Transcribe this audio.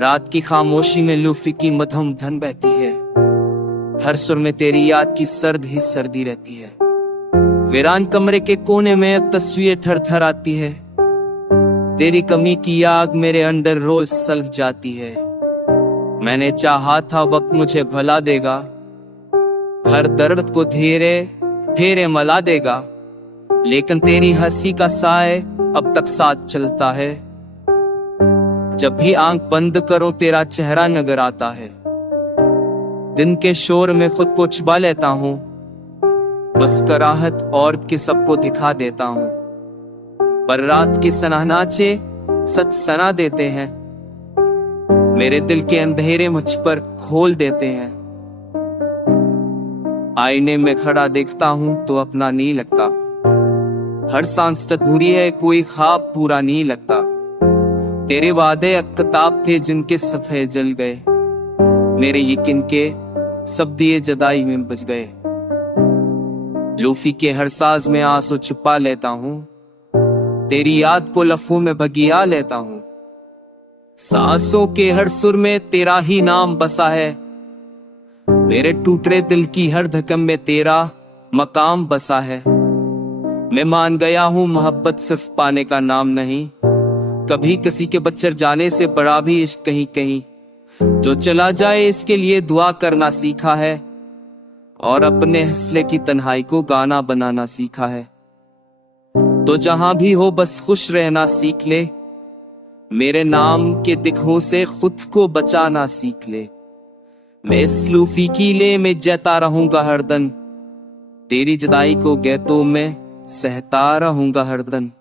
रात की खामोशी में लूफी की मधुम धन बहती है। हर सुर में तेरी याद की सर्द ही सर्दी रहती है। वीरान कमरे के कोने में अब तस्वीर थर थर आती है। तेरी कमी की आग मेरे अंदर रोज सल्फ जाती है। मैंने चाहा था वक्त मुझे भला देगा, हर दर्द को धीरे धीरे मला देगा, लेकिन तेरी हंसी का साए अब तक साथ चलता है। जब भी आंख बंद करो तेरा चेहरा नजर आता है। दिन के शोर में खुद को छुपा लेता हूँ, मुस्कुराहट और के सबको दिखा देता हूँ, पर रात के सनहनाचे सच सना देते हैं। मेरे दिल के अंधेरे मुझ पर खोल देते हैं। आईने में खड़ा देखता हूँ तो अपना नहीं लगता। हर सांस अधूरी है, कोई ख्वाब पूरा नहीं लगता। तेरे वादे एक किताब थे जिनके सफ़े जल गए। मेरे यकीन के सब दिए जुदाई में बच गए। लूफी के हर साज में आंसू छुपा लेता हूँ, तेरी याद को लफ्जों में भगिया लेता हूँ। सांसों के हर सुर में तेरा ही नाम बसा है। मेरे टूटे दिल की हर धड़कन में तेरा मकाम बसा है। मैं मान गया हूँ मोहब्बत सिर्फ पाने का नाम नहीं, कभी किसी के बच्चर जाने से बड़ा भी इश्क कहीं कहीं। जो चला जाए इसके लिए दुआ करना सीखा है, और अपने हौसले की तन्हाई को गाना बनाना सीखा है। तो जहां भी हो बस खुश रहना सीख ले, मेरे नाम के दिखों से खुद को बचाना सीख ले। मैं इस लूफी कीले में जता रहूंगा हर दिन, तेरी जुदाई को गैतों में सहता रहूंगा हर दिन।